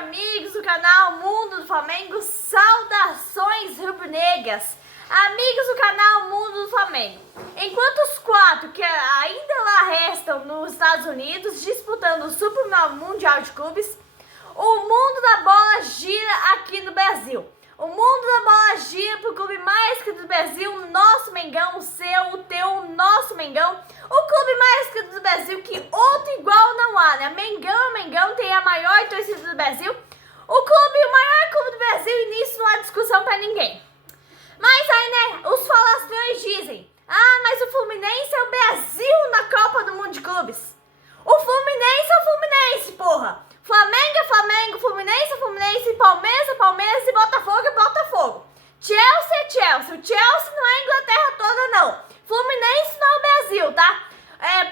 amigos do canal Mundo do Flamengo, saudações rubro-negras, amigos do canal Mundo do Flamengo. Enquanto os quatro que ainda lá restam nos Estados Unidos disputando o Super Mundial de Clubes, o mundo da bola gira aqui no Brasil. O mundo da bola gira pro clube mais querido do Brasil, o nosso Mengão, o seu, o teu, o nosso Mengão. O clube mais querido do Brasil, que outro igual não há, né? Mengão tem a maior torcida do Brasil. O maior clube do Brasil, e nisso não há discussão pra ninguém. Mas aí, né, os falastrões dizem: ah, mas o Fluminense é o Brasil na Copa do Mundo de Clubes. O Fluminense é o Fluminense, porra. Flamengo é Flamengo, Fluminense é Fluminense, Palmeiras é Palmeiras e Botafogo é Botafogo. Chelsea é Chelsea. O Chelsea não é a Inglaterra toda, não. Fluminense não é o Brasil, tá?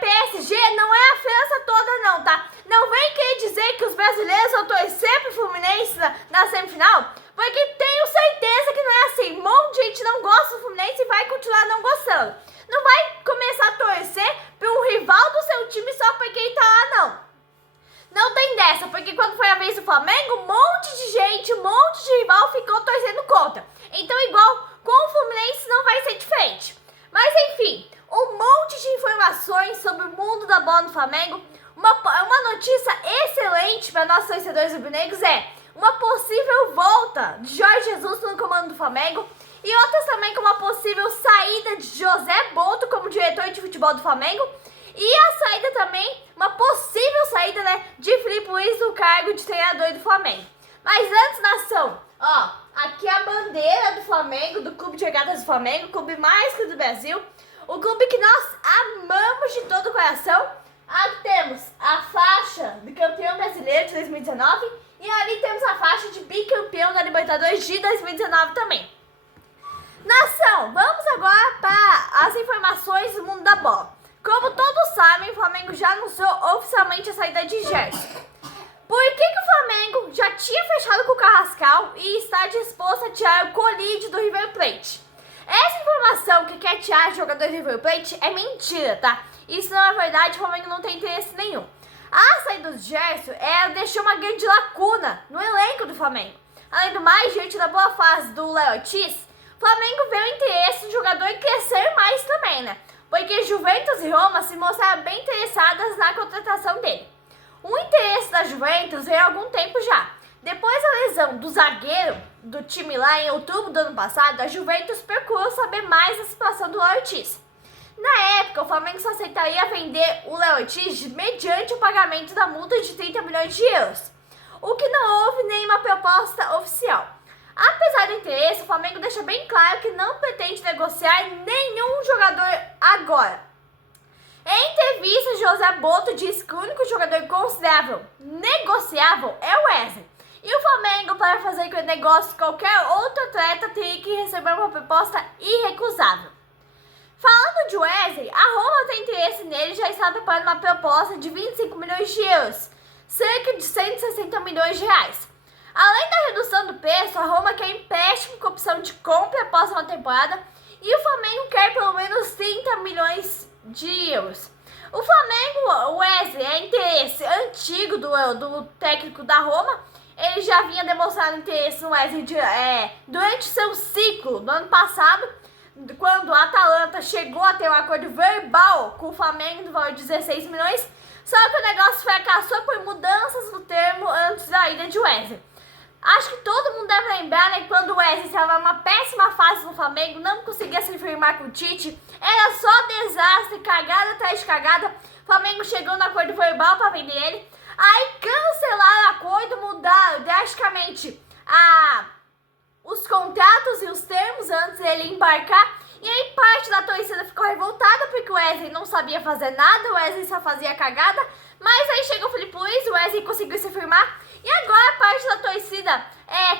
PSG não é a França toda, não, tá? Não vem querer dizer que os brasileiros vão torcer pro Fluminense na semifinal, porque tenho certeza que não é assim. Um monte de gente não gosta do Fluminense e vai continuar não gostando. Não vai começar a torcer pra um rival do seu time só porque ele tá lá, não. Não tem dessa, porque quando foi a vez do Flamengo, um monte de gente, um monte de rival ficou torcendo contra. Então, igual com o Fluminense, não vai ser diferente. Mas, enfim, um monte de informações sobre o mundo da bola no Flamengo. Uma notícia excelente para nós torcedores rubro-negros é uma possível volta de Jorge Jesus no comando do Flamengo. E outras também como a possível saída de José Boto como diretor de futebol do Flamengo. E a saída também, uma possível saída, né, de Filipe Luís do cargo de treinador do Flamengo. Mas antes, nação, ó, aqui é a bandeira do Flamengo, do Clube de Regatas do Flamengo, o clube mais querido do Brasil, o clube que nós amamos de todo o coração. Aqui temos a faixa de campeão brasileiro de 2019 e ali temos a faixa de bicampeão da Libertadores de 2019 também. Nação, vamos agora para as informações do mundo da bola. Como todos sabem, o Flamengo já anunciou oficialmente a saída de Gerson. Por que o Flamengo já tinha fechado com o Carrascal e está disposto a tirar o Colide do River Plate? Essa informação que quer tirar o jogador do River Plate é mentira, tá? Isso não é verdade, o Flamengo não tem interesse nenhum. A saída do Gerson deixou uma grande lacuna no elenco do Flamengo. Além do mais, diante da boa fase do Léo Ortiz, o Flamengo vê o interesse do jogador crescer mais também, né? Porque Juventus e Roma se mostraram bem interessadas na contratação dele. O interesse da Juventus veio há algum tempo já. Depois da lesão do zagueiro do time lá em outubro do ano passado, a Juventus procurou saber mais da situação do Léo Ortiz. Na época, o Flamengo só aceitaria vender o Léo Ortiz mediante o pagamento da multa de 30 milhões de euros, o que não houve nenhuma proposta oficial. Apesar do interesse, o Flamengo deixa bem claro que não pretende negociar nenhum jogador agora. Em entrevista, José Boto disse que o único jogador considerável negociável é o Wesley. E o Flamengo, para fazer com o negócio qualquer outro atleta, teria que receber uma proposta irrecusável. Falando de Wesley, a Roma tem interesse nele e já está preparando uma proposta de 25 milhões de euros, cerca de 160 milhões de reais. Além da redução do preço, a Roma quer empréstimo com opção de compra após uma temporada e o Flamengo quer pelo menos 30 milhões de euros. O Flamengo, o Wesley, é interesse antigo do técnico da Roma. Ele já vinha demonstrando interesse no Wesley durante seu ciclo do ano passado, quando a Atalanta chegou a ter um acordo verbal com o Flamengo no valor de 16 milhões, só que o negócio fracassou por mudanças no termo antes da ida de Wesley. Acho que todo mundo deve lembrar, né, quando o Wesley estava numa péssima fase no Flamengo, não conseguia se firmar com o Tite, era só desastre, cagada atrás de cagada. O Flamengo chegou no acordo verbal para vender ele, aí cancelaram o acordo, mudaram drasticamente os contratos e os termos antes dele embarcar, e aí parte da torcida ficou revoltada porque o Wesley não sabia fazer nada, o Wesley só fazia cagada, mas aí chegou o Filipe Luís, o Wesley conseguiu se firmar. E agora a parte da torcida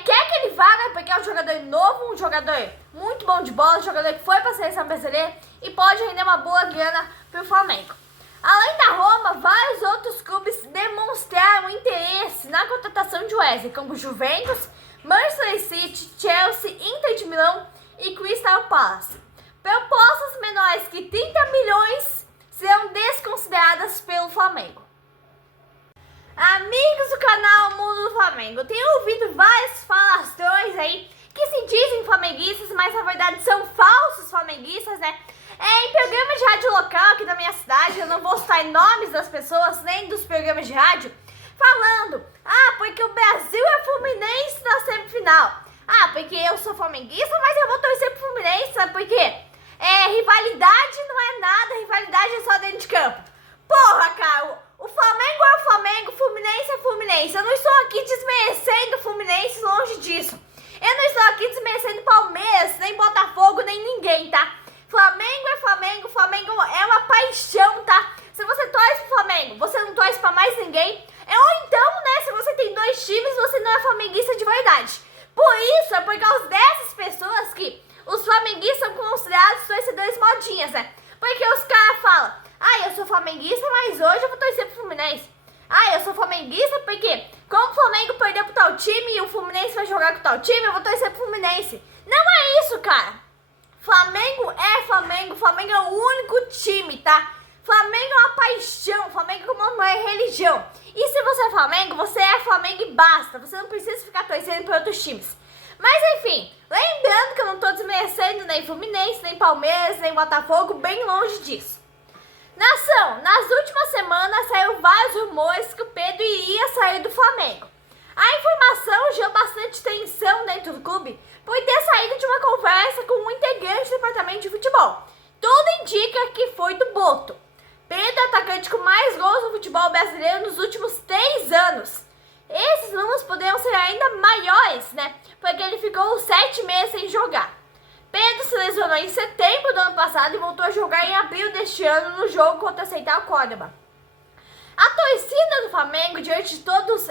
quer que ele vá, né? Porque é um jogador novo, um jogador muito bom de bola, um jogador que foi para a seleção brasileira e pode render uma boa grana para o Flamengo. Além da Roma, vários outros clubes demonstraram interesse na contratação de Wesley, como Juventus, Manchester City, Chelsea, Inter de Milão e Crystal Palace. Propostas menores que 30 milhões serão desconsideradas pelo Flamengo. Amigos do canal Mundo do Flamengo, Flamengo. Eu tenho ouvido várias falações aí que se dizem flamenguistas, mas na verdade são falsos flamenguistas, né? Em programas de rádio local aqui da minha cidade, eu não vou citar nomes das pessoas, nem dos programas de rádio, falando, porque o Brasil é Fluminense na semifinal. Porque eu sou flamenguista, mas eu vou torcer pro Fluminense, sabe por quê? Rivalidade não é nada, rivalidade é só dentro de campo. Porra, cara, o Flamengo é o Flamengo, o Fluminense é o Fluminense. Eu não estou aqui desmerecendo o Fluminense, longe disso. Eu não estou aqui desmerecendo Palmeiras, nem Botafogo, nem ninguém, tá? Flamengo é Flamengo, Flamengo é uma paixão, tá? Se você torce pro Flamengo, você não torce pra mais ninguém. Ou então, né, se você tem dois times, você não é flamenguista de verdade. Por isso, é por causa dessas pessoas que os flamenguistas são considerados torcedores modinhas, né? Porque os caras falam, eu sou flamenguista, mas hoje eu vou torcer pro Fluminense. Eu sou flamenguista porque, como o Flamengo perdeu pro tal time e o Fluminense vai jogar com tal time, eu vou torcer pro Fluminense. Não é isso, cara. Flamengo é Flamengo, Flamengo é o único time, tá? Flamengo é uma paixão, Flamengo é uma religião. E se você é Flamengo e basta. Você não precisa ficar torcendo por outros times. Mas enfim, lembrando que eu não tô desmerecendo nem Fluminense, nem Palmeiras, nem Botafogo, bem longe disso. Nação, nas últimas semanas saiu vários rumores que o Pedro iria sair do Flamengo. A informação gerou bastante tensão dentro do clube por ter saído de uma conversa com um integrante do departamento de futebol. Tudo indica que foi do Boto. Pedro é atacante com mais gols no futebol brasileiro nos últimos 3 anos. Esses números poderiam ser ainda maiores, né? Porque ele ficou 7 meses sem jogar. Pedro se lesionou em setembro do ano passado e voltou a jogar em abril deste ano no jogo contra a Central Córdoba. A torcida do Flamengo, diante de todos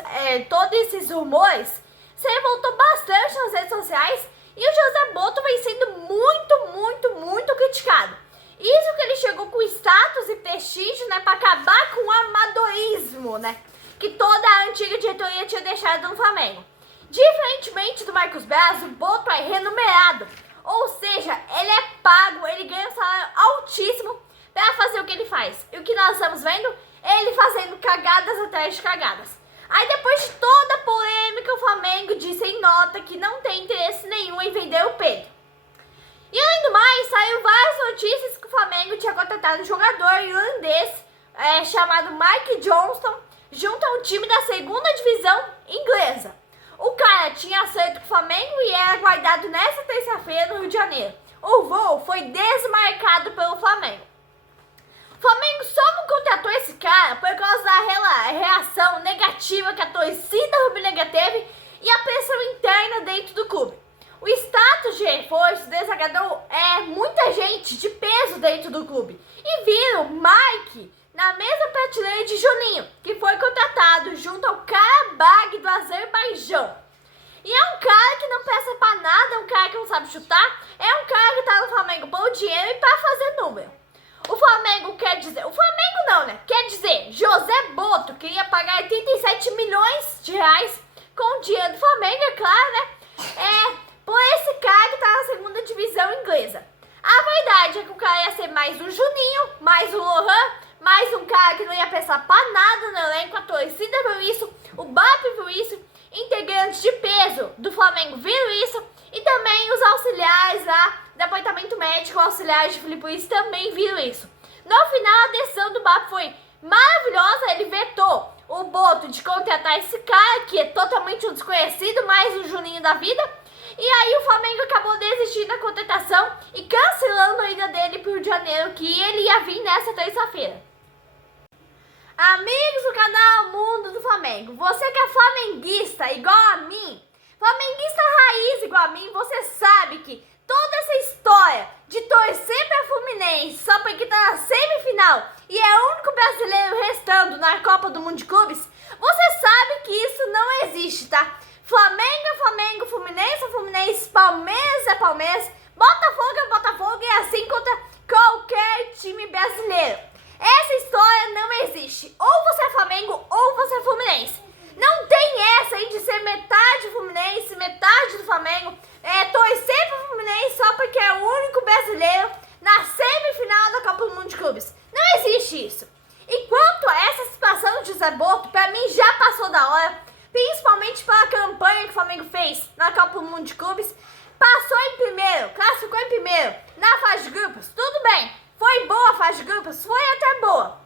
esses rumores, se revoltou bastante nas redes sociais e o José Boto vem sendo muito criticado. Isso que ele chegou com status e prestígio, né, para acabar com o amadorismo, né, que toda a antiga diretoria tinha deixado no Flamengo. Diferentemente do Marcos Braz, o Boto é remunerado, ou seja, ele é pago, ele ganha um salário altíssimo para fazer o que ele faz. E o que nós estamos vendo? Ele fazendo cagadas atrás de cagadas. Aí depois de toda a polêmica, o Flamengo disse em nota que não tem interesse nenhum em vender o Pedro. E além do mais, saiu várias notícias que o Flamengo tinha contratado um jogador irlandês chamado Mike Johnston junto a um time da segunda divisão inglesa. O cara tinha acerto com o Flamengo e era aguardado nesta terça-feira no Rio de Janeiro. O voo foi desmarcado pelo Flamengo. O Flamengo só não contratou esse cara por causa da reação negativa que a torcida rubro-negra teve e a pressão interna dentro do clube. O status de reforço desagradou muita gente de peso dentro do clube e viram Mike na mesma prateleira de Juninho, que foi contratado junto ao Karabag do Azerbaijão. E é um cara que não presta pra nada, é um cara que não sabe chutar, é um cara que tá no Flamengo por dinheiro e pra fazer número. O Flamengo quer dizer, José Boto queria pagar 87 milhões de reais com o dinheiro do Flamengo, é claro, né? Por esse cara que tá na segunda divisão inglesa. A verdade é que o cara ia ser mais um Juninho, mais um Lohan, mais um cara que não ia pensar pra nada no elenco, a torcida viu isso, o BAP viu isso, integrantes de peso do Flamengo viram isso e também os auxiliares lá, departamento médico, auxiliares de Filipe Luiz também viram isso. No final, a decisão do BAP foi maravilhosa, ele vetou o Boto de contratar esse cara, que é totalmente um desconhecido, mais um Juninho da vida, e aí o Flamengo acabou desistindo da contratação e cancelando a ida dele pro Rio de Janeiro, que ele ia vir nessa terça-feira. Amigos do canal Mundo do Flamengo, você que é flamenguista igual a mim, flamenguista raiz igual a mim, você sabe que toda essa história de torcer pra Fluminense só porque tá na semifinal e é o único brasileiro restando na Copa do Mundo de Clubes, você sabe que isso não existe, tá? Flamengo é Flamengo, Fluminense é Fluminense, Palmeiras é Palmeiras, Botafogo é Botafogo e assim contra qualquer time brasileiro. Essa história não existe. Ou você é Flamengo ou você é Fluminense. Não tem essa aí de ser metade Fluminense, metade do Flamengo, torcer pro Fluminense só porque é o único brasileiro na semifinal da Copa do Mundo de Clubes. Não existe isso. E quanto a essa situação de José Boto, pra mim já passou da hora. principalmente pela campanha que o Flamengo fez na Copa do Mundo de Clubes, passou em primeiro, classificou em primeiro na fase de grupos, tudo bem, foi boa a fase de grupos, foi até boa,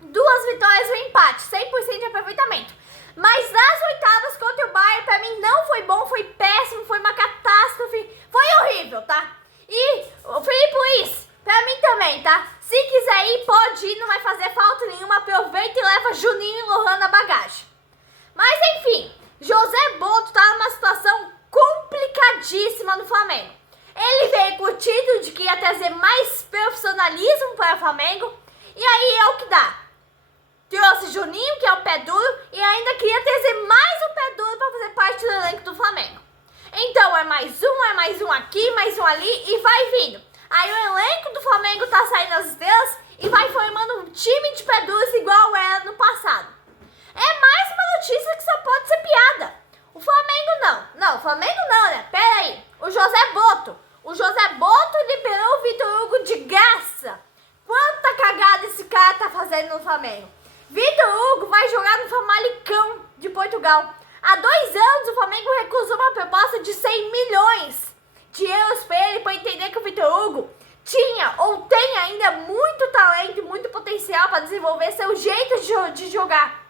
2 vitórias e um empate, 100% de aproveitamento, mas nas oitavas contra o Bayern, pra mim não foi bom, foi péssimo, foi uma catástrofe, foi horrível, tá? E o Felipe Luiz, pra mim também, tá? Se quiser ir, pode ir, não vai fazer falta nenhuma, aproveita e leva Juninho e Lohan na bagagem. Mas enfim, José Boto tá numa situação complicadíssima no Flamengo. Ele veio com o título de que ia trazer mais profissionalismo para o Flamengo, e aí é o que dá. Trouxe Juninho, que é o pé duro, e ainda queria trazer mais um pé duro para fazer parte do elenco do Flamengo. Então é mais um aqui, mais um ali, e vai vindo. Aí o elenco do Flamengo tá saindo as estrelas e vai formando um time de pé duros igual era no passado. É mais uma notícia que só pode ser piada. O Flamengo não. Não, o Flamengo não, né? Pera aí. O José Boto liberou o Vitor Hugo de graça. Quanta cagada esse cara tá fazendo no Flamengo. Vitor Hugo vai jogar no Famalicão de Portugal. Há 2 anos o Flamengo recusou uma proposta de 100 milhões de euros para ele, para entender que o Vitor Hugo tinha ou tem ainda muito talento e muito potencial para desenvolver seu jeito de jogar.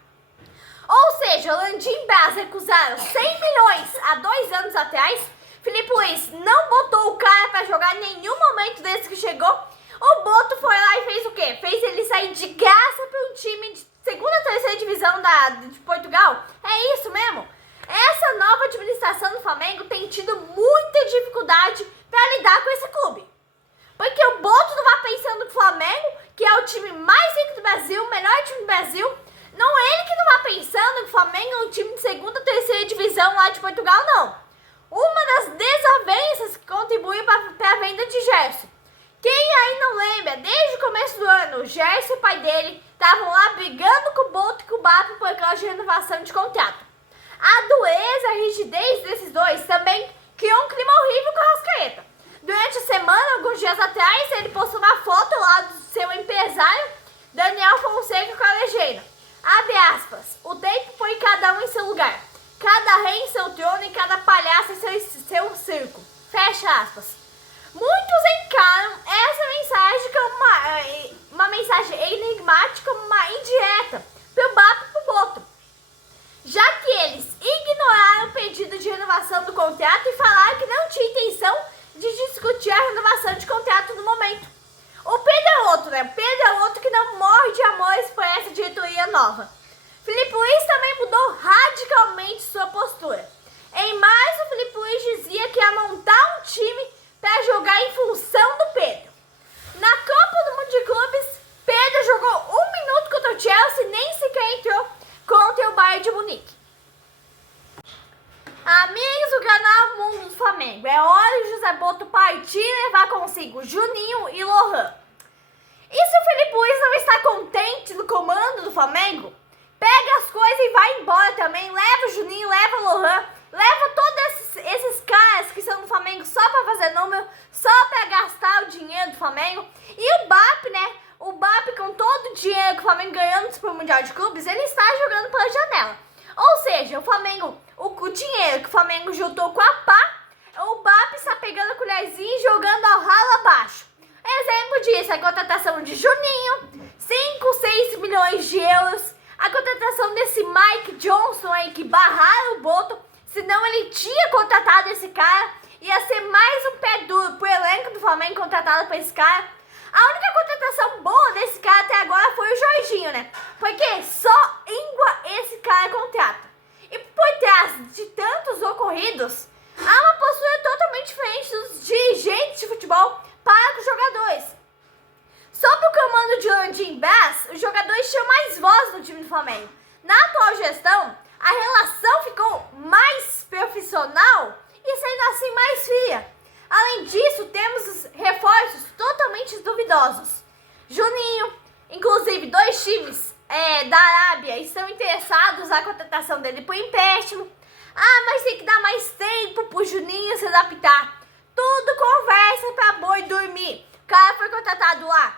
Ou seja, Landim e Braz recusaram 100 milhões há 2 anos atrás. Felipe Luiz não botou o cara para jogar em nenhum momento desde que chegou. O Boto foi lá e fez o quê? Fez ele sair de graça para um time de segunda, terceira divisão de Portugal. É isso mesmo. Essa nova administração do Flamengo tem tido muita dificuldade para lidar com esse clube. Porque o Boto não vai pensando no Flamengo, que é o time mais rico do Brasil, o melhor time do Brasil. Não é ele que não vai pensando que o Flamengo é um time de segunda, terceira divisão lá de Portugal, não. Uma das desavenças que contribuiu para a venda de Gerson. Quem aí não lembra, desde o começo do ano, o Gerson e o pai dele estavam lá brigando com o Boto e com o Bap por causa de renovação de contrato. A dureza, a rigidez desses dois também criou um clima horrível com a Arrascaeta. Durante a semana, alguns dias atrás, ele postou uma foto lá do seu empresário, Daniel Fonseca, com a legenda. Abre aspas, o tempo põe cada um em seu lugar, cada rei em seu trono e cada palhaço em seu circo. Fecha aspas. Muitos encaram essa mensagem como uma mensagem enigmática, como uma indireta pro Bap e pro Boto, já que eles ignoraram o pedido de renovação do contrato e falaram que não tinha intenção de discutir a renovação de contrato no momento. O Pedro é outro, né? O Pedro é outro que não morre de amores por essa diretoria nova. Felipe Luiz também mudou radicalmente sua postura. Em março, o Felipe Luiz dizia que ia montar um time para jogar em função do Pedro. Na Copa do Mundo de Clubes, Pedro jogou 1 minuto contra o Chelsea e nem sequer entrou contra o Bayern de Munique. Amigos do canal Mundo do Flamengo, é hora de José Boto partir e levar consigo Juninho e Lohan. E se o Felipe Luiz não está contente no comando do Flamengo, pega as coisas e vai embora também, leva o Juninho, leva o Lohan, leva todos esses caras que são do Flamengo só para fazer número, só para gastar o dinheiro do Flamengo. E o Bap, né? O Bap, com todo o dinheiro que o Flamengo ganhando pro Mundial de Clubes, ele está jogando pela janela. Ou seja, o Flamengo, o dinheiro que o Flamengo juntou com a pá, o Bap está pegando a colherzinha e jogando ao ralo abaixo. Exemplo disso, a contratação de Juninho, 5, 6 milhões de euros. A contratação desse Mike Johnson aí, que barraram o Boto, senão ele tinha contratado esse cara. Ia ser mais um pé duro pro elenco do Flamengo contratado por esse cara. A única contratação boa desse cara até agora foi o Jorginho, né? Porque só íngua esse cara contrata. E por trás de tantos ocorridos, há uma postura totalmente diferente dos dirigentes de futebol para com os jogadores. Sob o comando de Landim Braz, os jogadores tinham mais voz no time do Flamengo. Na atual gestão, a relação ficou mais profissional e sendo assim mais fria. Além disso, temos os reforços totalmente duvidosos. Juninho, inclusive 2 times da Arábia estão interessados na contratação dele por empréstimo. Ah, mas tem que dar mais tempo pro Juninho se adaptar. Tudo conversa pra boi dormir. O cara foi contratado lá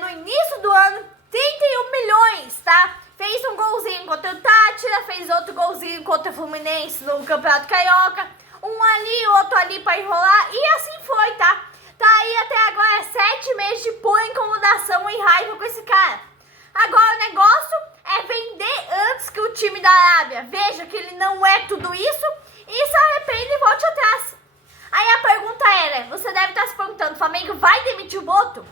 no início do ano, 31 milhões, tá? Fez um golzinho contra o Tátira, fez outro golzinho contra o Fluminense no Campeonato Carioca, um ali, outro ali pra enrolar, e assim foi, tá? Tá aí até agora 7 meses de pura incomodação e raiva com esse cara. Agora o negócio é vender antes que o time da Arábia veja que ele não é tudo isso e se arrependa e volte atrás. Aí a pergunta era, você deve estar se perguntando, o Flamengo vai demitir o Boto?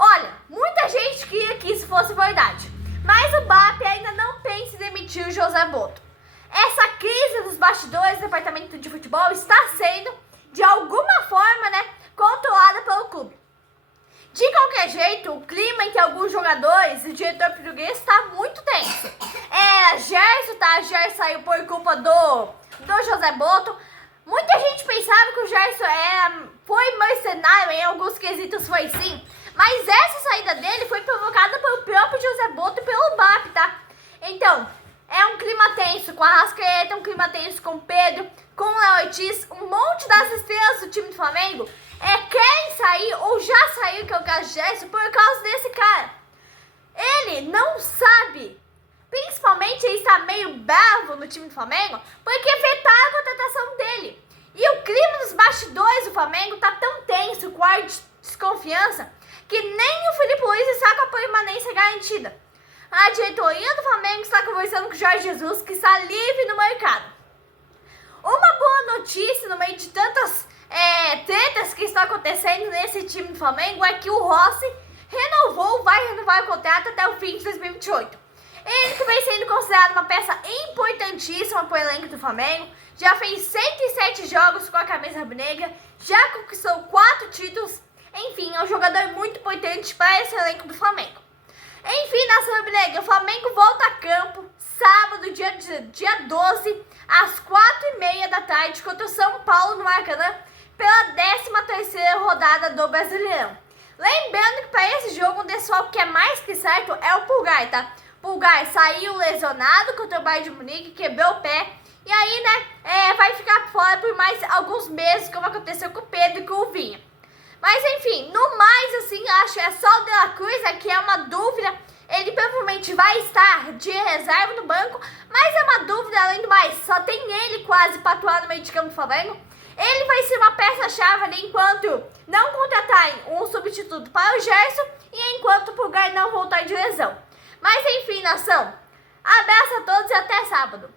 Olha, muita gente queria que isso fosse verdade, mas o BAP ainda não pensa em demitir o José Boto. Essa crise dos bastidores do departamento de futebol está sendo, de alguma forma, né, controlada pelo clube. De qualquer jeito, o clima entre alguns jogadores e o diretor português está muito tenso. Gerson, tá? Gerson saiu por culpa do José Boto. Muita gente pensava que o Gerson foi mercenário, em alguns quesitos foi sim. Mas essa saída dele foi provocada pelo próprio José Boto e pelo BAP, tá? Então, é um clima tenso com a Arrascaeta, um clima tenso com o Pedro, com o Léo Ortiz, um monte das estrelas do time do Flamengo querem sair ou já saiu, que é o caso de Gerson, por causa desse cara. Ele não sabe, principalmente ele está meio bravo no time do Flamengo, porque vetaram a contratação dele. E o clima dos bastidores do Flamengo tá tão tenso, com ar de desconfiança, que nem o Felipe Luiz está com a permanência garantida. A diretoria do Flamengo está conversando com o Jorge Jesus, que está livre no mercado. Uma boa notícia no meio de tantas tretas que estão acontecendo nesse time do Flamengo é que o Rossi vai renovar o contrato até o fim de 2028. Ele que vem sendo considerado uma peça importantíssima para o elenco do Flamengo, já fez 107 jogos com a camisa rubro-negra, já conquistou 4 títulos, enfim, é um jogador muito importante para esse elenco do Flamengo. Enfim, nação rubro-negra, o Flamengo volta a campo sábado, dia 12, às 4h30 da tarde, contra o São Paulo no Maracanã, pela 13ª rodada do Brasileirão. Lembrando que para esse jogo, um desfalque que é mais que certo é o Pulgar, tá? Pulgar saiu lesionado contra o Bayern de Munique, quebrou o pé, e aí, né, vai ficar fora por mais alguns meses, como aconteceu com o Pedro e com o Vinha. Mas enfim, no mais, assim, acho só o De La Cruz, que é uma dúvida. Ele provavelmente vai estar de reserva no banco, mas é uma dúvida, além do mais, só tem ele quase para atuar no meio de campo do Flamengo. Ele vai ser uma peça-chave ali enquanto não contratarem um substituto para o Gerson e enquanto o Pulgar não voltar de lesão. Mas enfim, nação, abraço a todos e até sábado.